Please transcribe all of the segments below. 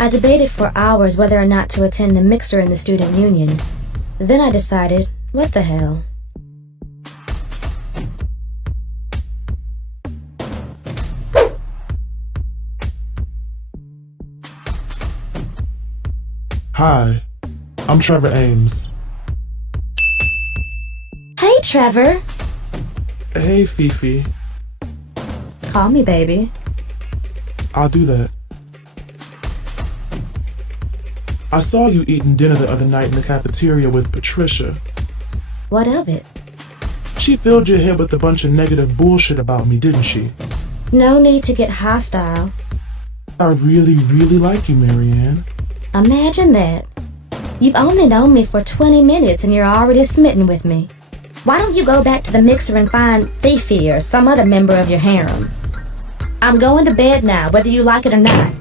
I debated for hours whether or not to attend the mixer in the student union. Then I decided, what the hell? Hi, I'm Trevor Ames. Hey, Trevor. Hey, Fifi. Call me baby. I'll do that. I saw you eating dinner the other night in the cafeteria with Patricia. What of it? She filled your head with a bunch of negative bullshit about me, didn't she? No need to get hostile. I really, really like you, Marianne. Imagine that. You've only known me for 20 minutes and you're already smitten with me. Why don't you go back to the mixer and find Fifi or some other member of your harem? I'm going to bed now, whether you like it or not.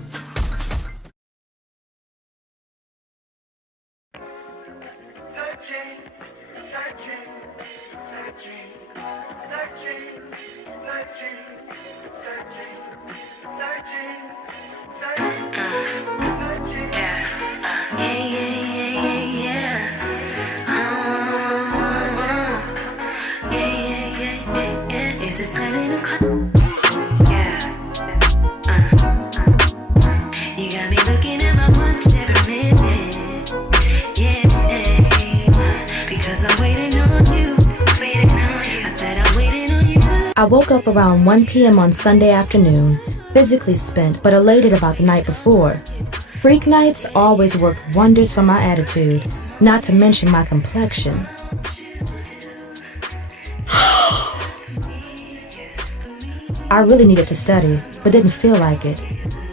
I woke up around 1 p.m. on Sunday afternoon, physically spent but elated about the night before. Freak nights always worked wonders for my attitude, not to mention my complexion. I really needed to study, but didn't feel like it.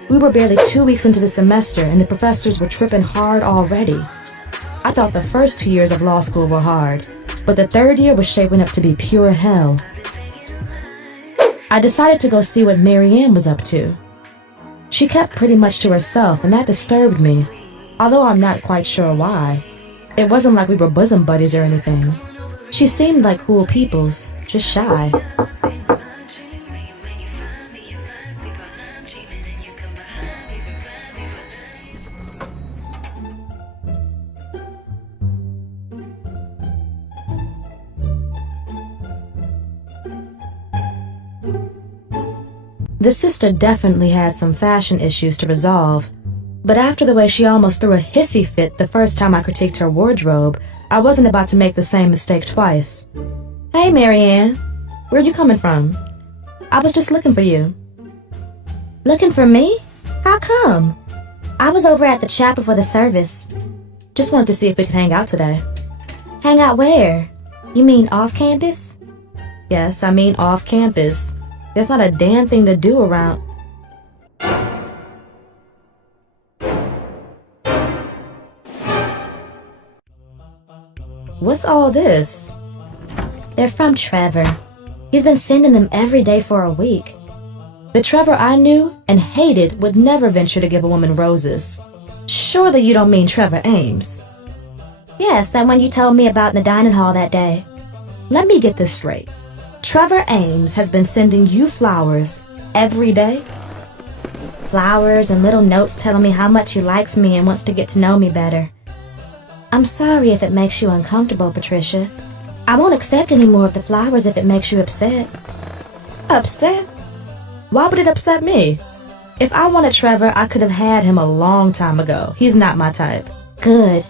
We were barely 2 weeks into the semester and the professors were tripping hard already. I thought the first 2 years of law school were hard, but the third year was shaping up to be pure hell. I decided to go see what Marianne was up to. She kept pretty much to herself, and that disturbed me, although I'm not quite sure why. It wasn't like we were bosom buddies or anything. She seemed like cool peoples, just shy. The sister definitely had some fashion issues to resolve, but after the way she almost threw a hissy fit the first time I critiqued her wardrobe, I wasn't about to make the same mistake twice. Hey, Marianne, where you coming from? I was just looking for you. Looking for me? How come? I was over at the chapel for the service. Just wanted to see if we could hang out today. Hang out where? You mean off campus? Yes, I mean off campus. There's not a damn thing to do around. What's all this? They're from Trevor. He's been sending them every day for a week. The Trevor I knew and hated would never venture to give a woman roses. Surely you don't mean Trevor Ames. Yes, that one you told me about in the dining hall that day. Let me get this straight. Trevor Ames has been sending you flowers every day? Flowers and little notes telling me how much he likes me and wants to get to know me better. I'm sorry if it makes you uncomfortable, Patricia. I won't accept any more of the flowers if it makes you upset. Upset? Why would it upset me? If I wanted Trevor, I could have had him a long time ago. He's not my type. Good.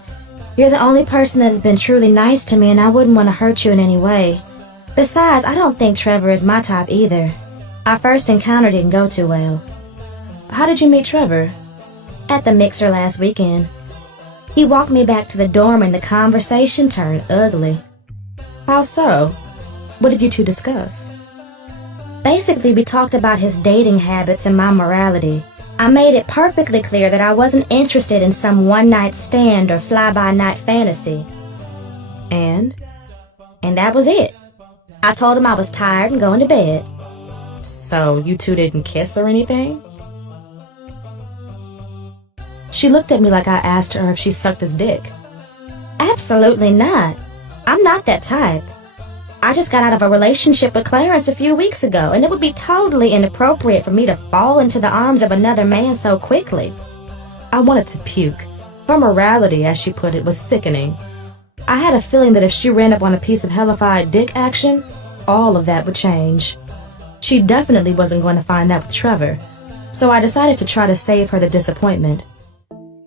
You're the only person that has been truly nice to me, and I wouldn't want to hurt you in any way. Besides, I don't think Trevor is my type either. Our first encounter didn't go too well. How did you meet Trevor? At the mixer last weekend. He walked me back to the dorm and the conversation turned ugly. How so? What did you two discuss? Basically, we talked about his dating habits and my morality. I made it perfectly clear that I wasn't interested in some one-night stand or fly-by-night fantasy. And that was it. I told him I was tired and going to bed. So you two didn't kiss or anything? She looked at me like I asked her if she sucked his dick. Absolutely not. I'm not that type. I just got out of a relationship with Clarence a few weeks ago, and it would be totally inappropriate for me to fall into the arms of another man so quickly. I wanted to puke. Her morality, as she put it, was sickening. I had a feeling that if she ran up on a piece of hellified dick action, all of that would change. She definitely wasn't going to find that with Trevor, so I decided to try to save her the disappointment.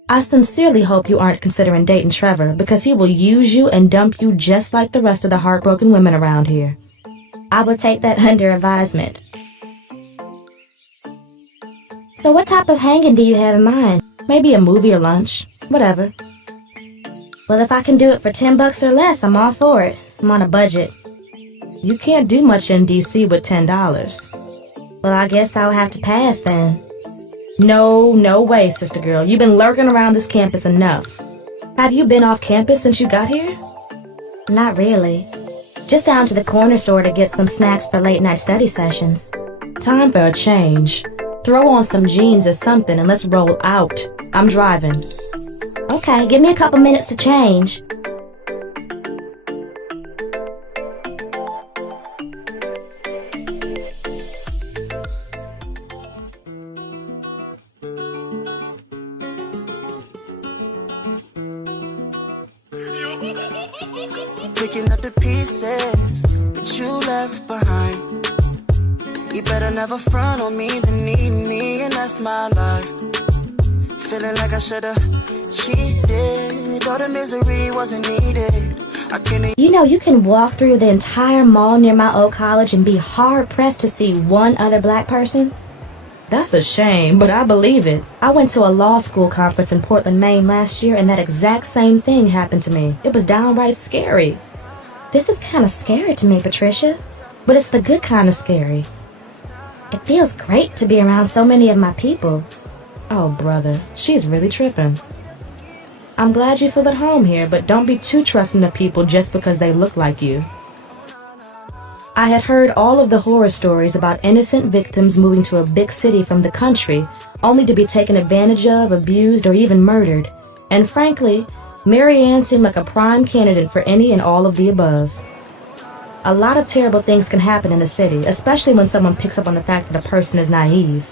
I sincerely hope you aren't considering dating Trevor, because he will use you and dump you just like the rest of the heartbroken women around here. I will take that under advisement. So what type of hanging do you have in mind? Maybe a movie or lunch, whatever. Well, if I can do it for $10 or less, I'm all for it. I'm on a budget. You can't do much in DC with $10. Well, I guess I'll have to pass then. No way, sister girl. You've been lurking around this campus enough. Have you been off campus since you got here? Not really. Just down to the corner store to get some snacks for late night study sessions. Time for a change. Throw on some jeans or something and let's roll out. I'm driving. Okay, give me a couple minutes to change. Picking up the pieces that you left behind. You better never front on me than need me, and that's my life. Feeling like I should've cheated, though the misery wasn't needed. You know, you can walk through the entire mall near my old college and be hard-pressed to see one other black person. That's a shame, but I believe it. I went to a law school conference in Portland, Maine last year, and that exact same thing happened to me. It was downright scary. This is kind of scary to me, Patricia, but it's the good kind of scary. It feels great to be around so many of my people. Oh, brother, she's really tripping. I'm glad you feel at home here, but don't be too trusting of people just because they look like you. I had heard all of the horror stories about innocent victims moving to a big city from the country, only to be taken advantage of, abused, or even murdered. And frankly, Mary Ann seemed like a prime candidate for any and all of the above. A lot of terrible things can happen in the city, especially when someone picks up on the fact that a person is naive.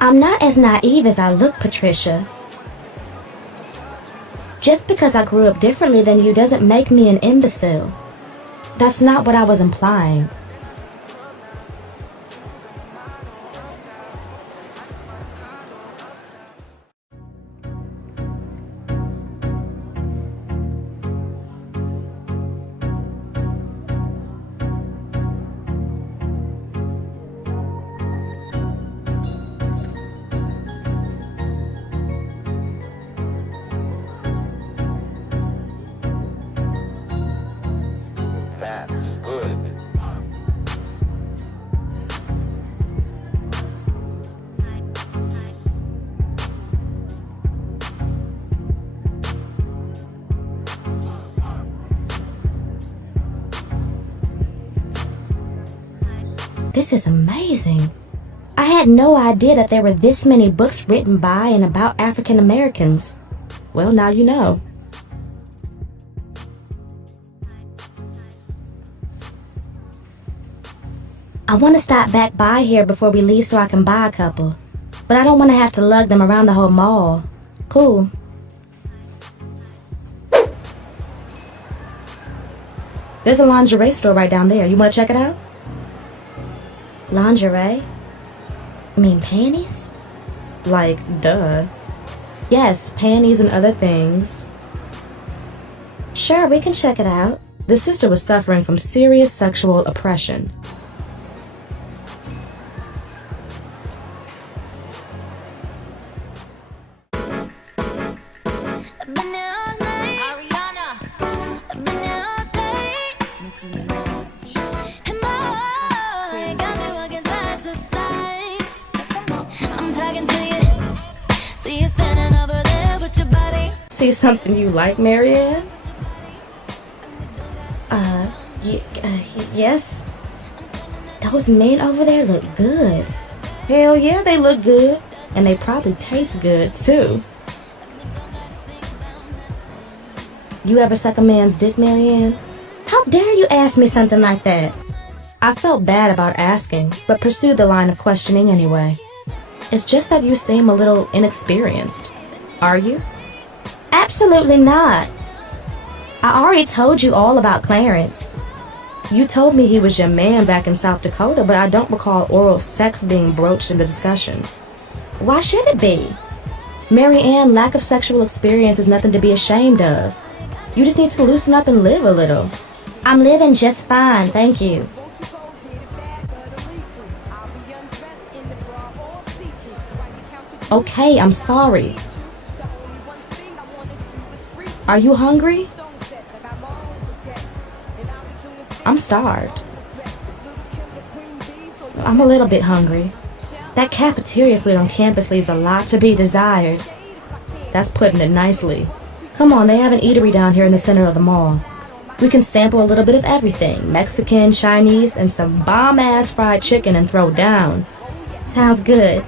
I'm not as naive as I look, Patricia. Just because I grew up differently than you doesn't make me an imbecile. That's not what I was implying. This is amazing. I had no idea that there were this many books written by and about African Americans. Well, now you know. I want to stop back by here before we leave so I can buy a couple. But I don't want to have to lug them around the whole mall. Cool. There's a lingerie store right down there. You want to check it out? Lingerie? You mean panties? Like, duh. Yes, panties and other things. Sure, we can check it out. The sister was suffering from serious sexual oppression. See something you like, Marianne? Yes. Those men over there look good. Hell yeah, they look good. And they probably taste good, too. You ever suck a man's dick, Marianne? How dare you ask me something like that? I felt bad about asking, but pursued the line of questioning anyway. It's just that you seem a little inexperienced. Are you? Absolutely not. I already told you all about Clarence. You told me he was your man back in South Dakota, but I don't recall oral sex being broached in the discussion. Why should it be? Mary Ann, lack of sexual experience is nothing to be ashamed of. You just need to loosen up and live a little. I'm living just fine, thank you. Okay, I'm sorry. Are you hungry? I'm starved. I'm a little bit hungry. That cafeteria food on campus leaves a lot to be desired. That's putting it nicely. Come on, they have an eatery down here in the center of the mall. We can sample a little bit of everything. Mexican, Chinese, and some bomb-ass fried chicken and throw down. Sounds good.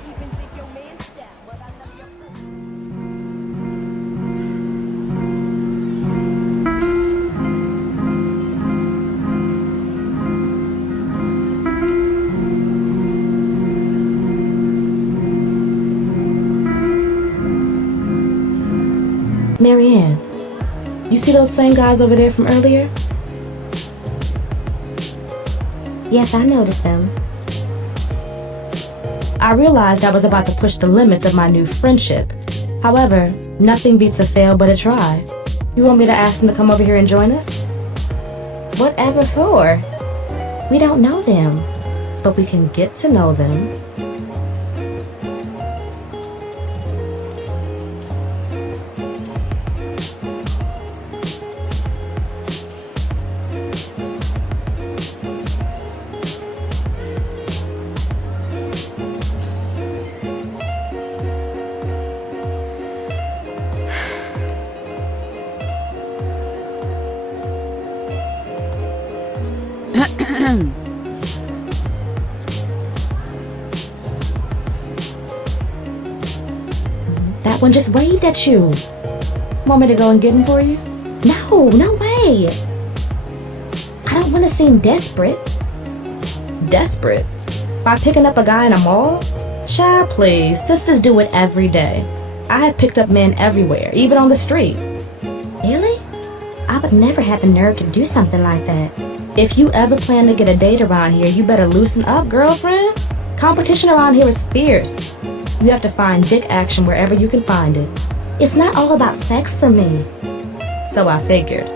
Mary Ann, you see those same guys over there from earlier? Yes, I noticed them. I realized I was about to push the limits of my new friendship. However, nothing beats a fail but a try. You want me to ask them to come over here and join us? Whatever for? We don't know them. But we can get to know them. That one just waved at you. Want me to go and get him for you? No, no way. I don't want to seem desperate. Desperate? By picking up a guy in a mall? Child, please. Sisters do it every day. I have picked up men everywhere, even on the street. Really? I would never have the nerve to do something like that. If you ever plan to get a date around here, you better loosen up, girlfriend. Competition around here is fierce. You have to find dick action wherever you can find it. It's not all about sex for me. So I figured.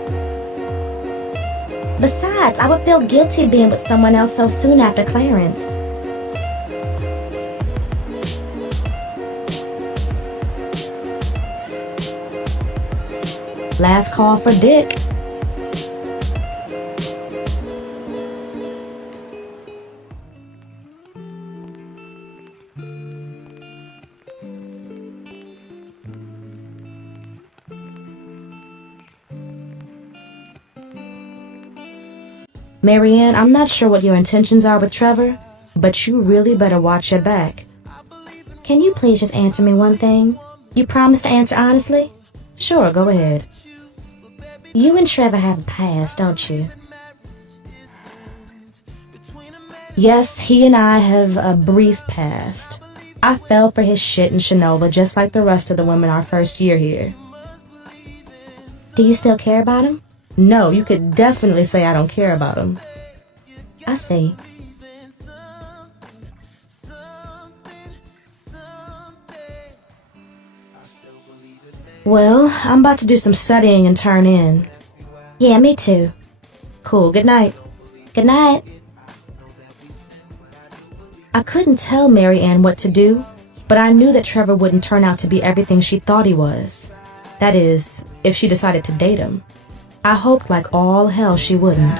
Besides, I would feel guilty being with someone else so soon after Clarence. Last call for dick. Mary Ann, I'm not sure what your intentions are with Trevor, but you really better watch your back. Can you please just answer me one thing? You promise to answer honestly? Sure, go ahead. You and Trevor have a past, don't you? Yes, he and I have a brief past. I fell for his shit in Shinola just like the rest of the women our first year here. Do you still care about him? No, you could definitely say I don't care about him. I see. Well, I'm about to do some studying and turn in. Yeah, me too. Cool, good night. Good night. I couldn't tell Mary Ann what to do, but I knew that Trevor wouldn't turn out to be everything she thought he was. That is, if she decided to date him. I hoped like all hell she wouldn't.